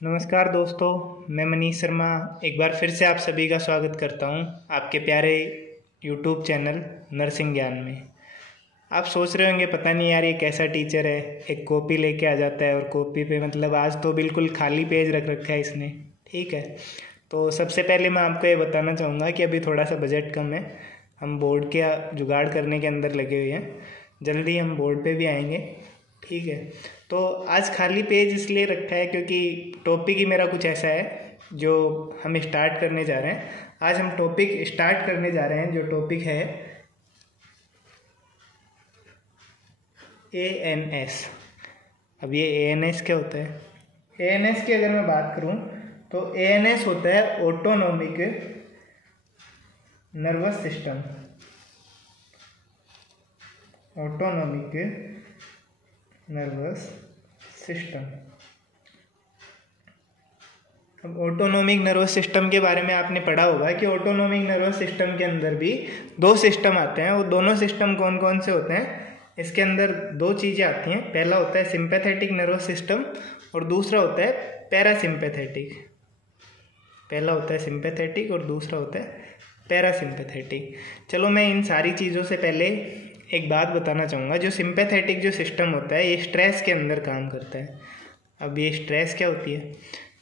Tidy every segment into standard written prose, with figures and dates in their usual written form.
नमस्कार दोस्तों, मैं मनीष शर्मा एक बार फिर से आप सभी का स्वागत करता हूं आपके प्यारे यूट्यूब चैनल नर्सिंग ज्ञान में। आप सोच रहे होंगे पता नहीं यार ये कैसा टीचर है, एक कॉपी लेके आ जाता है और कॉपी पे मतलब आज तो बिल्कुल खाली पेज रख रखा है इसने। ठीक है, तो सबसे पहले मैं आपको ये बताना चाहूँगा कि अभी थोड़ा सा बजट कम है, हम बोर्ड के जुगाड़ करने के अंदर लगे हुए हैं, जल्दी हम बोर्ड पे भी आएंगे। ठीक है, तो आज खाली पेज इसलिए रखा है क्योंकि टॉपिक ही मेरा कुछ ऐसा है जो हम स्टार्ट करने जा रहे हैं। आज हम टॉपिक स्टार्ट करने जा रहे हैं जो टॉपिक है ANS। अब ये ANS क्या होता है? ANS की अगर मैं बात करूं तो ANS होता है autonomic nervous system. Autonomic nervous system. अब ऑटोनोमिक नर्वस सिस्टम के बारे में आपने पढ़ा होगा कि ऑटोनोमिक नर्वस सिस्टम के अंदर भी दो सिस्टम आते हैं। वो दोनों सिस्टम कौन कौन से होते हैं? इसके अंदर दो चीज़ें आती हैं। पहला होता है सिंपैथेटिक नर्वस सिस्टम और दूसरा होता है पैरासिम्पैथेटिक। पहला होता है सिंपैथेटिक और दूसरा होता है पैरासिम्पैथेटिक। चलो मैं इन सारी चीज़ों से पहले एक बात बताना चाहूँगा। जो सिंपैथेटिक जो सिस्टम होता है ये स्ट्रेस के अंदर काम करता है। अब ये स्ट्रेस क्या होती है?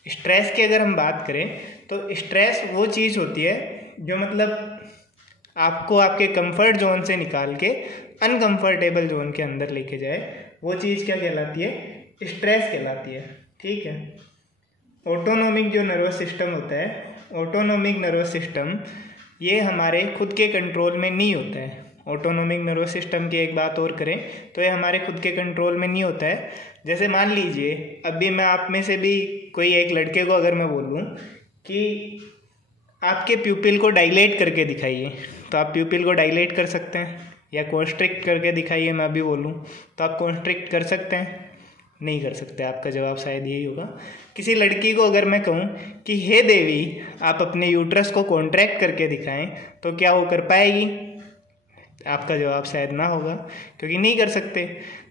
स्ट्रेस की अगर हम बात करें तो स्ट्रेस वो चीज़ होती है जो मतलब आपको आपके कंफर्ट जोन से निकाल के अनकंफर्टेबल जोन के अंदर लेके जाए। वो चीज़ क्या कहलाती है? स्ट्रेस कहलाती है। ठीक है, ऑटोनोमिक जो नर्वस सिस्टम होता है, ऑटोनोमिक नर्वस सिस्टम ये हमारे खुद के कंट्रोल में नहीं होता है। ऑटोनोमिक नर्वस सिस्टम की एक बात और करें तो ये हमारे खुद के कंट्रोल में नहीं होता है। जैसे मान लीजिए अभी मैं आप में से भी कोई एक लड़के को अगर मैं बोलूँ कि आपके प्यूपिल को डायलेट करके दिखाइए, तो आप प्यूपिल को डायलेट कर सकते हैं, या कॉन्स्ट्रिक्ट करके दिखाइए मैं अभी बोलूँ तो आप कॉन्स्ट्रिक्ट कर सकते हैं? नहीं कर सकते। आपका जवाब शायद यही होगा। किसी लड़की को अगर मैं कहूँ कि हे देवी आप अपने यूट्रस को कॉन्ट्रैक्ट करके दिखाएं, तो क्या वो कर पाएगी? आपका जवाब शायद ना होगा, क्योंकि नहीं कर सकते।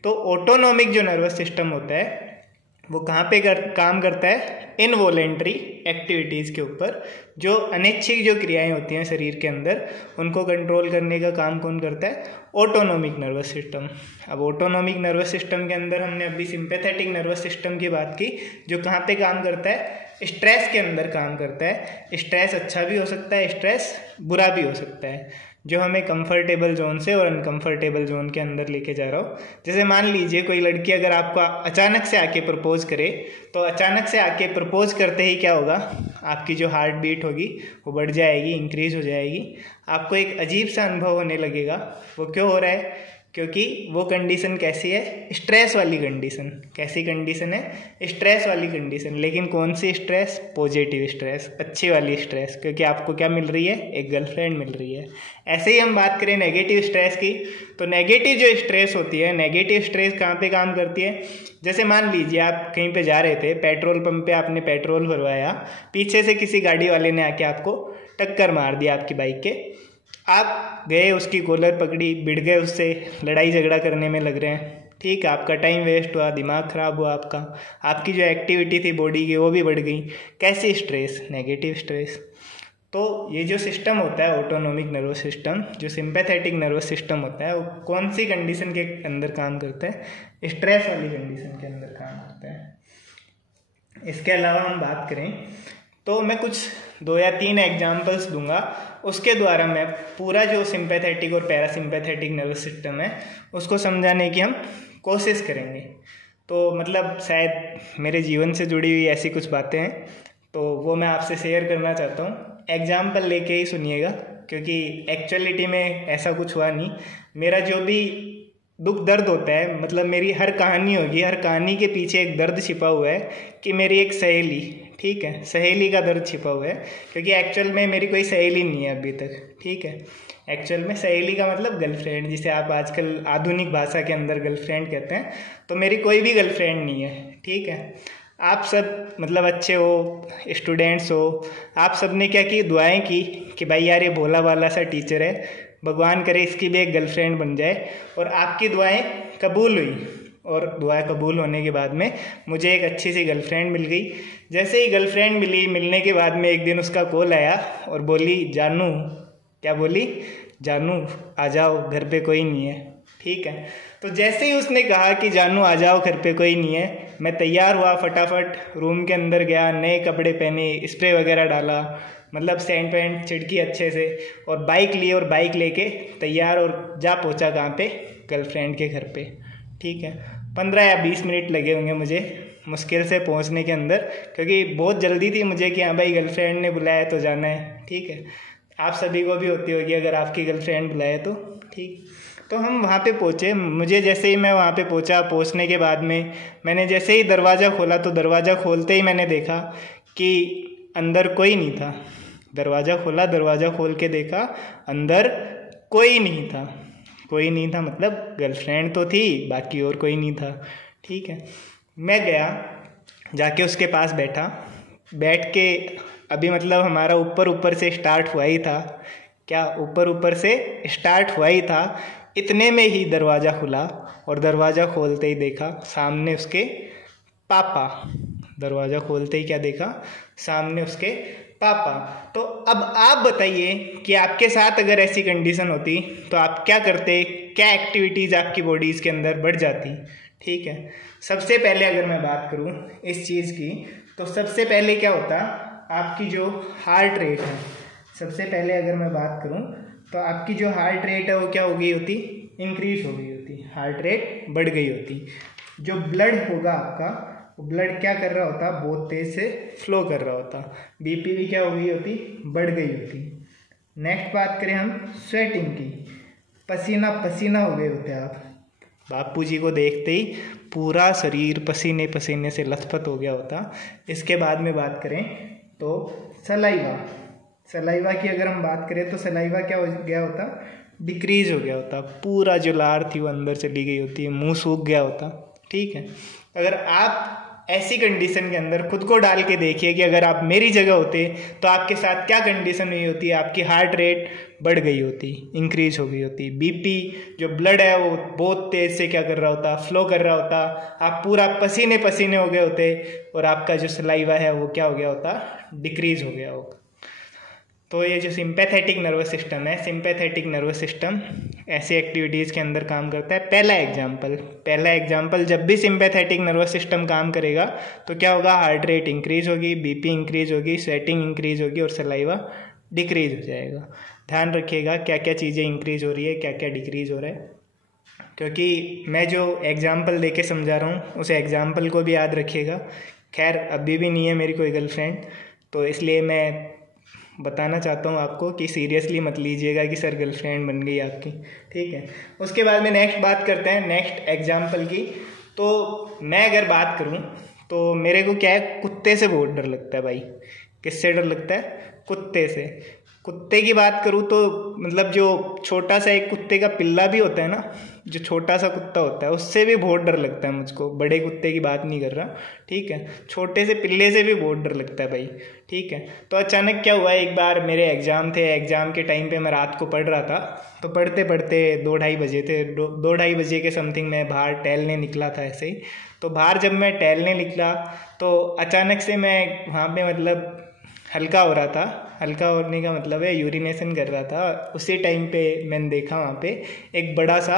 तो ऑटोनोमिक जो नर्वस सिस्टम होता है वो कहाँ पे काम करता है? इनवॉलेंट्री एक्टिविटीज़ के ऊपर। जो अनैच्छिक जो क्रियाएं होती हैं शरीर के अंदर उनको कंट्रोल करने का काम कौन करता है? Autonomic nervous system. अब ऑटोनोमिक नर्वस सिस्टम के अंदर हमने अभी सिंपैथेटिक नर्वस सिस्टम की बात की, जो कहाँ पे काम करता है? स्ट्रेस के अंदर काम करता है। स्ट्रेस अच्छा भी हो सकता है, स्ट्रेस बुरा भी हो सकता है, जो हमें कंफर्टेबल जोन से और अनकंफर्टेबल जोन के अंदर लेके जा रहा हो। जैसे मान लीजिए कोई लड़की अगर आपको अचानक से आके प्रपोज करे, तो अचानक से आके प्रपोज करते ही क्या होगा? आपकी जो हार्ट बीट होगी वो बढ़ जाएगी, इंक्रीज हो जाएगी। आपको एक अजीब सा अनुभव होने लगेगा। वो क्यों हो रहा है? क्योंकि वो कंडीशन कैसी है? स्ट्रेस वाली कंडीशन। कैसी कंडीशन है? स्ट्रेस वाली कंडीशन। लेकिन कौन सी स्ट्रेस? पॉजिटिव स्ट्रेस, अच्छी वाली स्ट्रेस, क्योंकि आपको क्या मिल रही है? एक गर्लफ्रेंड मिल रही है। ऐसे ही हम बात करें नेगेटिव स्ट्रेस की, तो नेगेटिव जो स्ट्रेस होती है, नेगेटिव स्ट्रेस कहाँ पे काम करती है? जैसे मान लीजिए आप कहीं पे जा रहे थे, पेट्रोल पंप पे आपने पेट्रोल भरवाया, पीछे से किसी गाड़ी वाले ने आके आपको टक्कर मार दिया आपकी बाइक के। आप गए, उसकी कॉलर पकड़ी, भिड़ गए उससे, लड़ाई झगड़ा करने में लग रहे हैं। ठीक है, आपका टाइम वेस्ट हुआ, दिमाग ख़राब हुआ आपका, आपकी जो एक्टिविटी थी बॉडी की वो भी बढ़ गई। कैसी स्ट्रेस? Negative stress. तो ये जो सिस्टम होता है ऑटोनोमिक नर्वस सिस्टम, जो सिंपैथेटिक नर्वस सिस्टम होता है, वो कौन सी कंडीशन के अंदर काम करता है? स्ट्रेस वाली कंडीशन के अंदर काम करता है। इसके अलावा हम बात करें तो मैं कुछ 2 या 3 एग्जाम्पल्स दूंगा, उसके द्वारा मैं पूरा जो सिंपैथेटिक और पैरासिम्पैथेटिक नर्वस सिस्टम है उसको समझाने की हम कोशिश करेंगे। तो मतलब शायद मेरे जीवन से जुड़ी हुई ऐसी कुछ बातें हैं, तो वो मैं आपसे शेयर करना चाहता हूँ। एग्जाम्पल लेके ही सुनिएगा, क्योंकि एक्चुअलिटी में ऐसा कुछ हुआ नहीं। मेरा जो भी दुख दर्द होता है, मतलब मेरी हर कहानी होगी, हर कहानी के पीछे एक दर्द छिपा हुआ है कि मेरी एक सहेली, ठीक है, सहेली का दर्द छिपा हुआ है। क्योंकि एक्चुअल में मेरी कोई सहेली नहीं है अभी तक। ठीक है, एक्चुअल में सहेली का मतलब गर्लफ्रेंड, जिसे आप आजकल आधुनिक भाषा के अंदर गर्लफ्रेंड कहते हैं। तो मेरी कोई भी गर्लफ्रेंड नहीं है। ठीक है, आप सब मतलब अच्छे हो, स्टूडेंट्स हो, आप सब ने क्या की? दुआएं की कि भाई यार ये भोला भाला सा टीचर है, भगवान करे इसकी भी एक गर्लफ्रेंड बन जाए। और आपकी दुआएं कबूल हुई और दुआ कबूल होने के बाद में मुझे एक अच्छी सी गर्लफ्रेंड मिल गई। जैसे ही गर्लफ्रेंड मिली, मिलने के बाद में एक दिन उसका कॉल आया और बोली, जानू, क्या बोली, जानू आ जाओ, घर पे कोई नहीं है। ठीक है, तो जैसे ही उसने कहा कि जानू आ जाओ, घर पे कोई नहीं है, मैं तैयार हुआ, फटाफट रूम के अंदर गया, नए कपड़े पहने, स्प्रे वगैरह डाला, मतलब सेंट वेंट छिड़की अच्छे से, और बाइक ली और बाइक लेके तैयार और जा पहुंचा कहाँ पे, गर्लफ्रेंड के घर पे। ठीक है, 15 या 20 मिनट लगे होंगे मुझे मुश्किल से पहुंचने के अंदर, क्योंकि बहुत जल्दी थी मुझे कि हाँ भाई गर्लफ्रेंड ने बुलाया तो जाना है। ठीक है, आप सभी को भी होती होगी अगर आपकी गर्लफ्रेंड बुलाए तो। ठीक, तो हम वहाँ पे पहुँचे। मुझे जैसे ही मैं वहाँ पे पहुँचा, पहुँचने के बाद में मैंने जैसे ही दरवाज़ा खोला तो दरवाज़ा खोलते ही मैंने देखा कि अंदर कोई नहीं था। दरवाज़ा खोला, दरवाज़ा खोल के देखा, अंदर कोई नहीं था। कोई नहीं था मतलब गर्लफ्रेंड तो थी, बाकी और कोई नहीं था। ठीक है, मैं गया, जाके उसके पास बैठा, बैठ के अभी मतलब हमारा ऊपर ऊपर से स्टार्ट हुआ ही था। क्या ऊपर ऊपर से स्टार्ट हुआ ही था, इतने में ही दरवाज़ा खुला और दरवाज़ा खोलते ही देखा सामने उसके पापा। दरवाज़ा खोलते ही क्या देखा, सामने उसके पापा। तो अब आप बताइए कि आपके साथ अगर ऐसी कंडीशन होती तो आप क्या करते, क्या एक्टिविटीज़ आपकी बॉडीज़ के अंदर बढ़ जाती। ठीक है, सबसे पहले अगर मैं बात करूं इस चीज़ की, तो सबसे पहले क्या होता, आपकी जो हार्ट रेट है, सबसे पहले अगर मैं बात करूं तो आपकी जो हार्ट रेट है वो क्या हो गई होती, इंक्रीज हो गई होती, हार्ट रेट बढ़ गई होती। जो ब्लड होगा आपका, ब्लड क्या कर रहा होता, बहुत तेज से फ्लो कर रहा होता। बीपी भी क्या हो गई होती, बढ़ गई होती। नेक्स्ट बात करें हम स्वेटिंग की, पसीना पसीना हो गए होते आप। बापू जी को देखते ही पूरा शरीर पसीने पसीने से लथपथ हो गया होता। इसके बाद में बात करें तो सलाइवा, सलाइवा की अगर हम बात करें तो सलाइवा क्या हो गया होता, डिक्रीज हो गया होता। पूरा जो लार थी वो अंदर चली गई होती, मुंह सूख गया होता। ठीक है, अगर आप ऐसी कंडीशन के अंदर खुद को डाल के देखिए कि अगर आप मेरी जगह होते तो आपके साथ क्या कंडीशन हुई होती, आपकी हार्ट रेट बढ़ गई होती, इंक्रीज हो गई होती। बीपी जो ब्लड है वो बहुत तेज से क्या कर रहा होता, फ्लो कर रहा होता। आप पूरा पसीने पसीने हो गए होते और आपका जो सलाइवा है वो क्या हो गया होता, डिक्रीज हो गया होगा। तो ये जो सिंपैथेटिक नर्वस सिस्टम है, सिंपैथेटिक नर्वस सिस्टम ऐसी एक्टिविटीज़ के अंदर काम करता है। पहला एग्जाम्पल जब भी सिंपैथेटिक नर्वस सिस्टम काम करेगा तो क्या होगा, हार्ट रेट इंक्रीज होगी, बीपी इंक्रीज होगी, स्वेटिंग इंक्रीज होगी और सलाइवा डिक्रीज हो जाएगा। ध्यान रखिएगा क्या क्या चीज़ें इंक्रीज हो रही है, क्या क्या डिक्रीज हो रहा है, क्योंकि मैं जो एग्जाम्पल दे के समझा रहा हूँ उस एग्जाम्पल को भी याद रखिएगा। खैर अभी भी नहीं है मेरी कोई गर्लफ्रेंड, तो इसलिए मैं बताना चाहता हूँ आपको कि सीरियसली मत लीजिएगा कि सर गर्लफ्रेंड बन गई आपकी। ठीक है, उसके बाद में नेक्स्ट बात करते हैं नेक्स्ट एग्जाम्पल की। तो मैं अगर बात करूँ तो मेरे को क्या है, कुत्ते से बहुत डर लगता है भाई। किससे डर लगता है, कुत्ते से। कुत्ते की बात करूँ तो मतलब जो छोटा सा एक कुत्ते का पिल्ला भी होता है ना, जो छोटा सा कुत्ता होता है, उससे भी बहुत डर लगता है मुझको। बड़े कुत्ते की बात नहीं कर रहा, ठीक है, छोटे से पिल्ले से भी बहुत डर लगता है भाई। ठीक है, तो अचानक क्या हुआ, एक बार मेरे एग्ज़ाम थे, एग्ज़ाम के टाइम पे मैं रात को पढ़ रहा था, तो पढ़ते पढ़ते 2-2:30 बजे थे, 2-2:30 बजे के समथिंग मैं बाहर टहलने निकला था ऐसे ही। तो बाहर जब मैं टहलने निकला तो अचानक से मैं वहाँ पे मतलब हल्का हो रहा था, हल्का होने का मतलब है यूरिनेशन कर रहा था। उसी टाइम पे मैंने देखा वहाँ पे एक बड़ा सा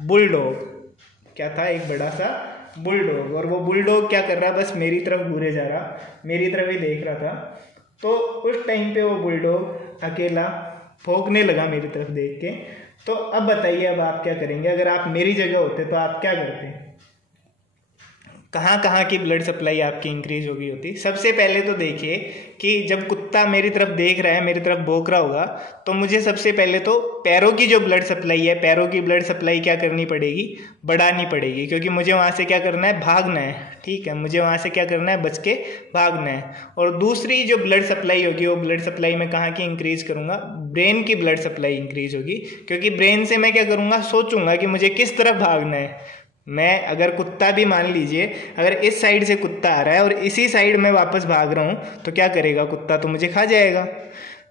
बुलडॉग, क्या था, एक बड़ा सा बुलडॉग। और वो बुलडॉग क्या कर रहा, बस मेरी तरफ घूरे जा रहा, मेरी तरफ ही देख रहा था। तो उस टाइम पे वो बुलडॉग अकेला भौंकने लगा मेरी तरफ देख के। तो अब बताइए, अब आप क्या करेंगे, अगर आप मेरी जगह होते तो आप क्या करते, कहाँ कहाँ की ब्लड सप्लाई आपकी इंक्रीज हो गई होती। सबसे पहले तो देखिए कि जब कुत्ता मेरी तरफ देख रहा है, मेरी तरफ भौंक रहा होगा, तो मुझे सबसे पहले तो पैरों की जो ब्लड सप्लाई है, पैरों की ब्लड सप्लाई क्या करनी पड़ेगी, बढ़ानी पड़ेगी, क्योंकि मुझे वहाँ से क्या करना है, भागना है। ठीक है, मुझे वहाँ से क्या करना है, बच के भागना है। और दूसरी जो ब्लड सप्लाई होगी, वो ब्लड सप्लाई मैं कहाँ की इंक्रीज करूँगा, ब्रेन की ब्लड सप्लाई इंक्रीज होगी, क्योंकि ब्रेन से मैं क्या करूँगा, सोचूंगा कि मुझे किस तरफ भागना है। मैं अगर कुत्ता भी मान लीजिए, अगर इस साइड से कुत्ता आ रहा है और इसी साइड में वापस भाग रहा हूँ, तो क्या करेगा कुत्ता, तो मुझे खा जाएगा।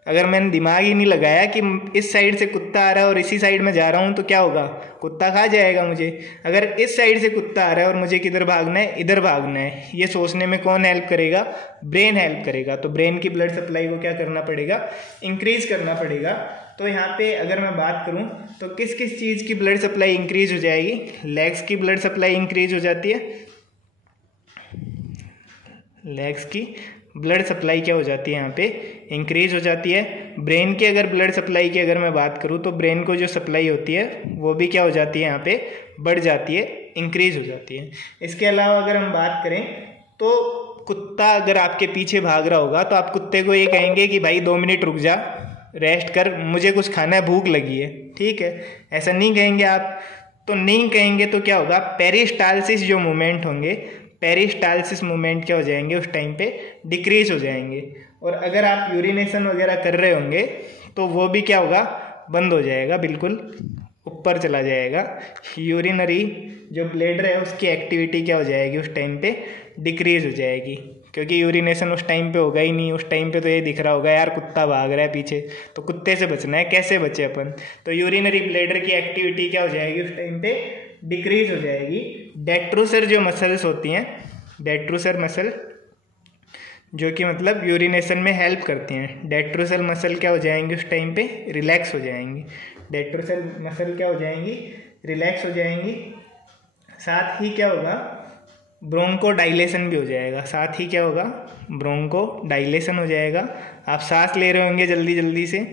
अगर मैंने दिमाग ही नहीं लगाया कि इस साइड से कुत्ता आ रहा है और इसी साइड में जा रहा हूँ तो क्या होगा, कुत्ता खा जाएगा मुझे। अगर इस साइड से कुत्ता आ रहा है और मुझे किधर भागना है, इधर भागना है, ये सोचने में कौन हेल्प करेगा, ब्रेन हेल्प करेगा। तो ब्रेन की ब्लड सप्लाई को क्या करना पड़ेगा, इंक्रीज करना पड़ेगा। तो यहाँ पे अगर मैं बात करूँ तो किस किस चीज़ की ब्लड सप्लाई इंक्रीज हो जाएगी, लेग्स की ब्लड सप्लाई इंक्रीज हो जाती है, लेग्स की ब्लड सप्लाई क्या हो जाती है यहाँ पे, इंक्रीज हो जाती है। ब्रेन की अगर ब्लड सप्लाई की अगर मैं बात करूँ तो ब्रेन को जो सप्लाई होती है वो भी क्या हो जाती है, यहाँ पे बढ़ जाती है, इंक्रीज हो जाती है। इसके अलावा अगर हम बात करें तो कुत्ता अगर आपके पीछे भाग रहा होगा तो आप कुत्ते को ये कहेंगे कि भाई 2 मिनट रुक जा, रेस्ट कर, मुझे कुछ खाना है, भूख लगी है, ठीक है, ऐसा नहीं कहेंगे आप। तो नहीं कहेंगे तो क्या होगा, पेरिस्टालसिस जो मूवमेंट होंगे, पेरिस्टालसिस मूवमेंट क्या हो जाएंगे, उस टाइम पे डिक्रीज हो जाएंगे। और अगर आप यूरिनेशन वगैरह कर रहे होंगे तो वो भी क्या होगा, बंद हो जाएगा, बिल्कुल ऊपर चला जाएगा। यूरिनरी जो ब्लैडर है उसकी एक्टिविटी क्या हो जाएगी, उस टाइम पे डिक्रीज हो जाएगी, क्योंकि यूरिनेशन उस टाइम पे होगा ही नहीं। उस टाइम पे तो ये दिख रहा होगा यार कुत्ता भाग रहा है पीछे, तो कुत्ते से बचना है, कैसे बचे अपन। तो यूरिनरी ब्लैडर की एक्टिविटी क्या हो जाएगी, उस टाइम पे डिक्रीज हो जाएगी। डेट्रोसर जो मसल्स होती हैं, डेट्रोसर मसल जो कि मतलब यूरिनेशन में हेल्प करती हैं, डेट्रोसर मसल क्या हो जाएंगी, उस टाइम पे रिलैक्स हो जाएंगी। डेट्रोसर मसल क्या हो जाएंगी, रिलैक्स हो जाएंगी। साथ ही क्या होगा, ब्रोंको डायलेशन भी हो जाएगा। साथ ही क्या होगा, ब्रोंको डायलेशन हो जाएगा। आप सांस ले रहे होंगे जल्दी जल्दी से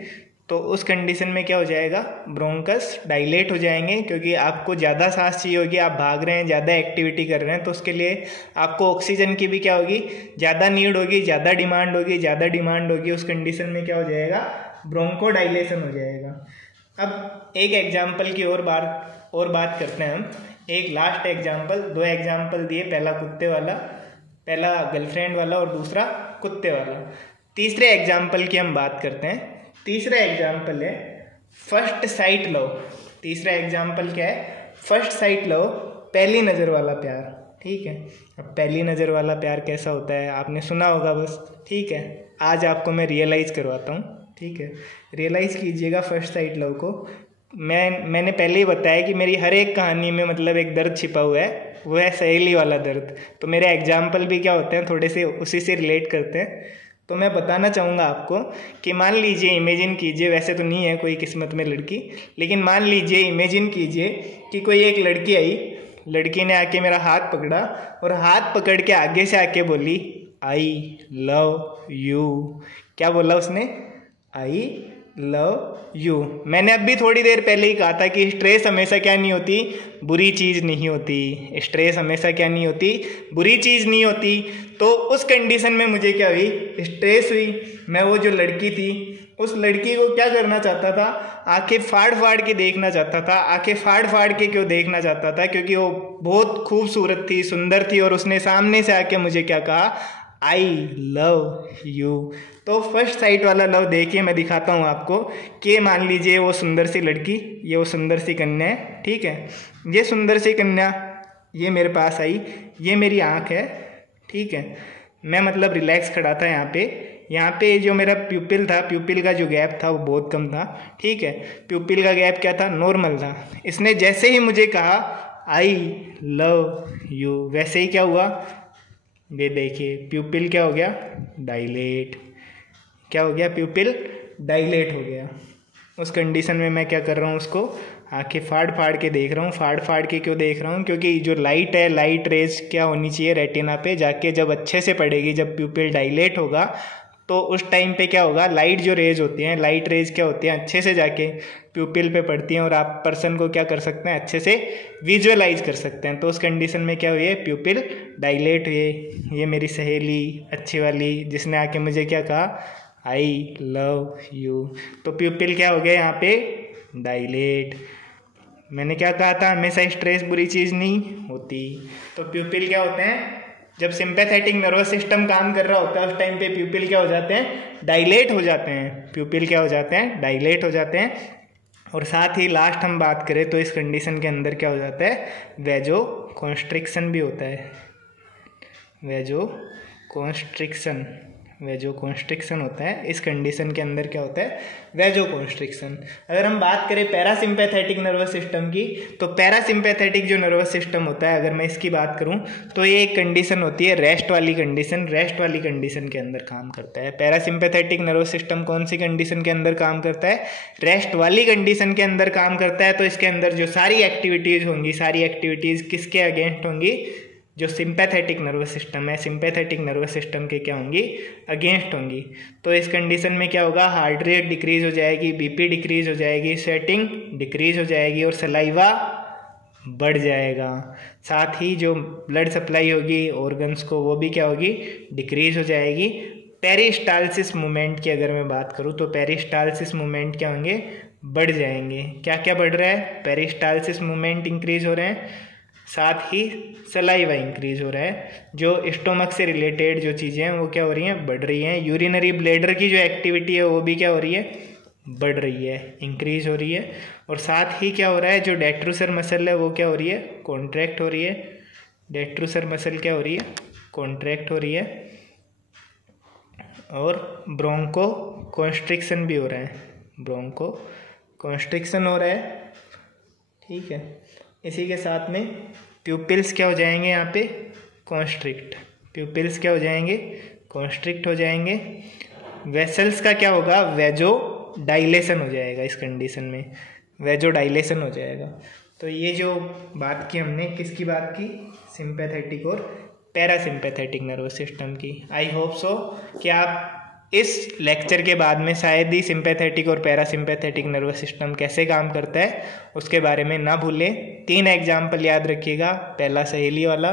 तो उस कंडीशन में क्या हो जाएगा, ब्रोंकस डायलेट हो जाएंगे, क्योंकि आपको ज़्यादा सांस चाहिए होगी, आप भाग रहे हैं, ज़्यादा एक्टिविटी कर रहे हैं, तो उसके लिए आपको ऑक्सीजन की भी क्या होगी, ज़्यादा नीड होगी, ज़्यादा डिमांड होगी, ज़्यादा डिमांड होगी। उस कंडीशन में क्या हो जाएगा, ब्रोंको डायलेशन हो जाएगा। अब एक एग्जाम्पल की और बात करते हैं हम। एक लास्ट एग्जाम्पल, 2 एग्जाम्पल दिए, पहला कुत्ते वाला, पहला गर्लफ्रेंड वाला और दूसरा कुत्ते वाला। तीसरे एग्जाम्पल की हम बात करते हैं। तीसरा एग्जाम्पल है फर्स्ट साइट लव। तीसरा एग्जाम्पल क्या है, फर्स्ट साइट लव, पहली नज़र वाला प्यार, ठीक है। अब पहली नज़र वाला प्यार कैसा होता है आपने सुना होगा बस, ठीक है। आज आपको मैं रियलाइज़ करवाता हूँ, ठीक है, रियलाइज़ कीजिएगा फर्स्ट साइट लव को। मैंने पहले ही बताया कि मेरी हर एक कहानी में मतलब एक दर्द छिपा हुआ है, वो है सहेली वाला दर्द। तो मेरे एग्जाम्पल भी क्या होते हैं, थोड़े से उसी से रिलेट करते हैं। तो मैं बताना चाहूँगा आपको कि मान लीजिए, इमेजिन कीजिए, वैसे तो नहीं है कोई किस्मत में लड़की, लेकिन मान लीजिए, इमेजिन कीजिए कि कोई एक लड़की आई, लड़की ने आके मेरा हाथ पकड़ा और हाथ पकड़ के आगे से आके बोली आई लव यू। क्या बोला उसने, आई लव यू। मैंने अभी थोड़ी देर पहले ही कहा था कि स्ट्रेस हमेशा क्या नहीं होती, बुरी चीज़ नहीं होती। स्ट्रेस हमेशा क्या नहीं होती, बुरी चीज़ नहीं होती। तो उस कंडीशन में मुझे क्या हुई, स्ट्रेस हुई। मैं वो जो लड़की थी, उस लड़की को क्या करना चाहता था, आंखें फाड़ फाड़ के देखना चाहता था। आंखें फाड़ फाड़ के क्यों देखना चाहता था, क्योंकि वो बहुत खूबसूरत थी, सुंदर थी, और उसने सामने से आके मुझे क्या कहा, आई लव यू। तो फर्स्ट साइट वाला लव देखिए, मैं दिखाता हूँ आपको कि मान लीजिए वो सुंदर सी लड़की, ये वो सुंदर सी कन्या है, ठीक है। ये सुंदर सी कन्या ये मेरे पास आई, ये मेरी आँख है, ठीक है। मैं मतलब रिलैक्स खड़ा था यहाँ पे जो मेरा प्यूपिल था, प्यूपिल का जो गैप था वो बहुत कम था, ठीक है। प्यूपिल का गैप क्या था, नॉर्मल था। इसने जैसे ही मुझे कहा आई लव यू, वैसे ही क्या हुआ, ये देखिए प्यूपिल क्या हो गया, डायलेट। क्या हो गया, प्यूपिल डायलेट हो गया। उस कंडीशन में मैं क्या कर रहा हूँ, उसको आंखें फाड़ फाड़ के देख रहा हूँ। फाड़ फाड़ के क्यों देख रहा हूँ, क्योंकि जो लाइट है, लाइट रेज क्या होनी चाहिए रेटिना पे जाके, जब अच्छे से पड़ेगी, जब प्यूपिल डायलेट होगा तो उस टाइम पे क्या होगा, लाइट जो रेज होती हैं, लाइट रेज क्या होती हैं, अच्छे से जाके प्यूपिल पे पड़ती हैं और आप पर्सन को क्या कर सकते हैं, अच्छे से विजुअलाइज कर सकते हैं। तो उस कंडीशन में क्या हुई, प्यूपिल डायलेट हुए। ये मेरी सहेली अच्छी वाली जिसने आके मुझे क्या कहा, आई लव यू। तो प्यूपिल क्या हो गया यहाँ पे, डायलेट। मैंने क्या कहा था, हमेशा स्ट्रेस बुरी चीज़ नहीं होती। तो प्यूपिल क्या होते हैं, जब सिंपैथेटिक नर्वस सिस्टम काम कर रहा होता है उस टाइम पे प्यूपिल क्या हो जाते हैं, डायलेट हो जाते हैं। प्यूपिल क्या हो जाते हैं, डायलेट हो जाते हैं। और साथ ही लास्ट हम बात करें तो इस कंडीशन के अंदर क्या हो जाता है, वेजो कॉन्स्ट्रिक्शन भी होता है। वेजो कॉन्स्ट्रिक्शन, वेजो कॉन्स्ट्रिक्शन होता है। इस कंडीशन के अंदर क्या होता है, वेजो कॉन्स्ट्रिक्शन। अगर हम बात करें पैरासिम्पैथेटिक नर्वस सिस्टम की, तो पैरासिम्पैथेटिक जो नर्वस सिस्टम होता है, अगर मैं इसकी बात करूं तो ये एक कंडीशन होती है रेस्ट वाली कंडीशन। रेस्ट वाली कंडीशन के अंदर काम करता है। पैरासिम्पैथेटिक नर्वस सिस्टम कौन सी कंडीशन के अंदर काम करता है, रेस्ट वाली कंडीशन के अंदर काम करता है। तो इसके अंदर जो सारी एक्टिविटीज़ होंगी, सारी एक्टिविटीज़ किसके अगेंस्ट होंगी, जो सिंपैथेटिक नर्वस सिस्टम है, सिंपैथेटिक नर्वस सिस्टम के क्या होंगी, अगेंस्ट होंगी। तो इस कंडीशन में क्या होगा, हार्ट रेट डिक्रीज हो जाएगी, बीपी डिक्रीज हो जाएगी, स्वेटिंग डिक्रीज हो जाएगी और सलाइवा बढ़ जाएगा। साथ ही जो ब्लड सप्लाई होगी ऑर्गन्स को, वो भी क्या होगी, डिक्रीज हो जाएगी। पेरिस्टालसिस मूवमेंट की अगर मैं बात करूँ तो पेरिस्टालसिस मूवमेंट क्या होंगे, बढ़ जाएंगे। क्या क्या बढ़ रहा है, पेरिस्टालसिस मूवमेंट इंक्रीज हो रहे हैं, साथ ही सलाइवा इंक्रीज हो रहा है। जो स्टोमक से रिलेटेड जो चीज़ें हैं वो क्या हो रही हैं, बढ़ रही हैं। यूरिनरी ब्लैडर की जो एक्टिविटी है वो भी क्या हो रही है, बढ़ रही है, इंक्रीज हो रही है। और साथ ही क्या हो रहा है, जो डेट्रूसर मसल है वो क्या हो रही है, कॉन्ट्रैक्ट हो रही है। डेट्रूसर मसल क्या हो रही है, कॉन्ट्रैक्ट हो रही है। और ब्रोंको कॉन्स्ट्रिक्शन भी हो रहा है, ब्रोंको कॉन्स्ट्रिक्शन हो रहा है, ठीक है। इसी के साथ में प्यूपिल्स क्या हो जाएंगे, यहाँ पे कॉन्स्ट्रिक्ट, प्यूपिल्स क्या हो जाएंगे, कॉन्स्ट्रिक्ट हो जाएंगे। वेसल्स का क्या होगा, वेजो डाइलेशन हो जाएगा। इस कंडीशन में वेजो डाइलेशन हो जाएगा। तो ये जो बात की हमने, किसकी बात की, सिंपैथेटिक और पैरासिम्पैथेटिक नर्वस सिस्टम की। आई होप सो कि आप इस लेक्चर के बाद में शायद ही सिंपैथेटिक और पैरासिम्पैथेटिक नर्वस सिस्टम कैसे काम करता है उसके बारे में ना भूलें। 3 एग्जाम्पल याद रखिएगा। पहला सहेली वाला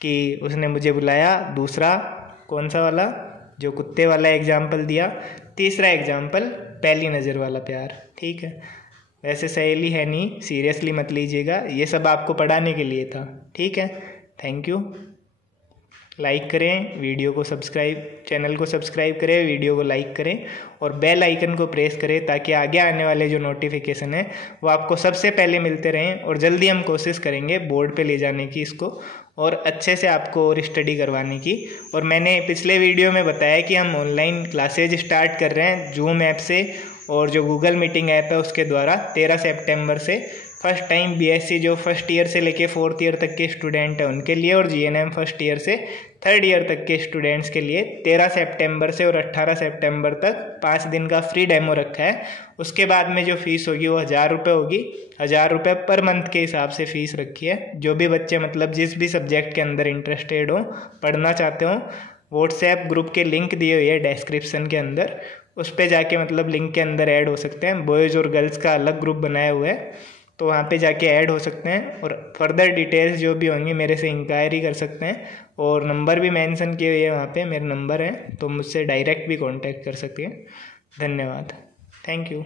कि उसने मुझे बुलाया, दूसरा कौन सा वाला, जो कुत्ते वाला एग्जाम्पल दिया, तीसरा एग्जाम्पल पहली नज़र वाला प्यार, ठीक है। वैसे सहेली है नहीं, सीरियसली मत लीजिएगा, ये सब आपको पढ़ाने के लिए था, ठीक है। Thank you. लाइक करें वीडियो को, सब्सक्राइब, चैनल को सब्सक्राइब करें, वीडियो को लाइक करें और बेल आइकन को प्रेस करें ताकि आगे आने वाले जो नोटिफिकेशन है वो आपको सबसे पहले मिलते रहें। और जल्दी हम कोशिश करेंगे बोर्ड पे ले जाने की इसको और अच्छे से आपको और स्टडी करवाने की। और मैंने पिछले वीडियो में बताया कि हम ऑनलाइन क्लासेज स्टार्ट कर रहे हैं जूम ऐप से और जो गूगल मीटिंग ऐप है उसके द्वारा। 13 सितंबर से फर्स्ट टाइम बीएससी जो फर्स्ट ईयर से लेके 4th ईयर तक के स्टूडेंट हैं उनके लिए, और जीएनएम फर्स्ट ईयर से 3rd ईयर तक के स्टूडेंट्स के लिए 13 सितंबर से और 18 सितंबर तक 5 दिन का फ्री डेमो रखा है। उसके बाद में जो फीस होगी वो 1000 रुपये होगी। 1000 रुपये पर मंथ के हिसाब से फ़ीस रखी है। जो भी बच्चे मतलब जिस भी सब्जेक्ट के अंदर इंटरेस्टेड हो, पढ़ना चाहते हो, व्हाट्सएप ग्रुप के लिंक दिए हुए है डिस्क्रिप्शन के अंदर, उस पर जाके मतलब लिंक के अंदर ऐड हो सकते हैं। बॉयज़ और गर्ल्स का अलग ग्रुप बनाया हुआ है, तो वहाँ पे जाके ऐड हो सकते हैं। और फर्दर डिटेल्स जो भी होंगी मेरे से इंक्वायरी कर सकते हैं। और नंबर भी मेंशन किए हुए हैं वहाँ पे, मेरे नंबर है, तो मुझसे डायरेक्ट भी कांटेक्ट कर सकते हैं। धन्यवाद, थैंक यू।